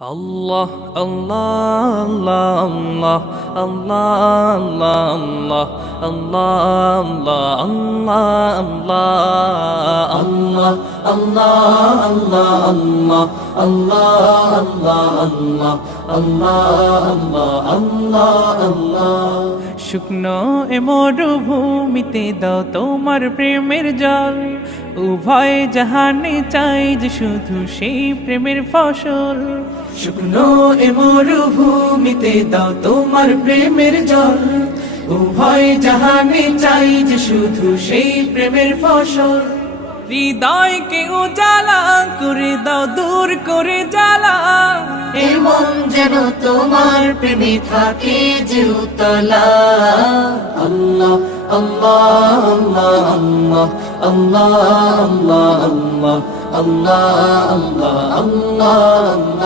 আল্লাহ আল্লাহ আল্লাহ আল্লাহ আল্লাহ আল্লাহ আল্লাহ আল্লাহ আল্লাহ আল্লাহ আল্লাহ আল্লাহ আল্লাহ আল্লাহ আল্লাহ শুকনো এ মরুভূমিতে দাও তোমার প্রেমের জল উভয় জাহানে চাই যে শুধু সেই প্রেমের ফসল শুকনো এ মরুভূমিতে দাও তোমার প্রেমের জল উভয় জাহানে চাই যে শুধু সেই প্রেমের ফসল হৃদয়কে উজালা করে দাও দূর করে জ্বালা এমন যেন তোমার প্রেমে থাকে যে উতলা আল্লাহ আল্লাহ আল্লাহ আল্লাহ আল্লাহ আল্লাহ আল্লাহ আল্লাহ আল্লাহ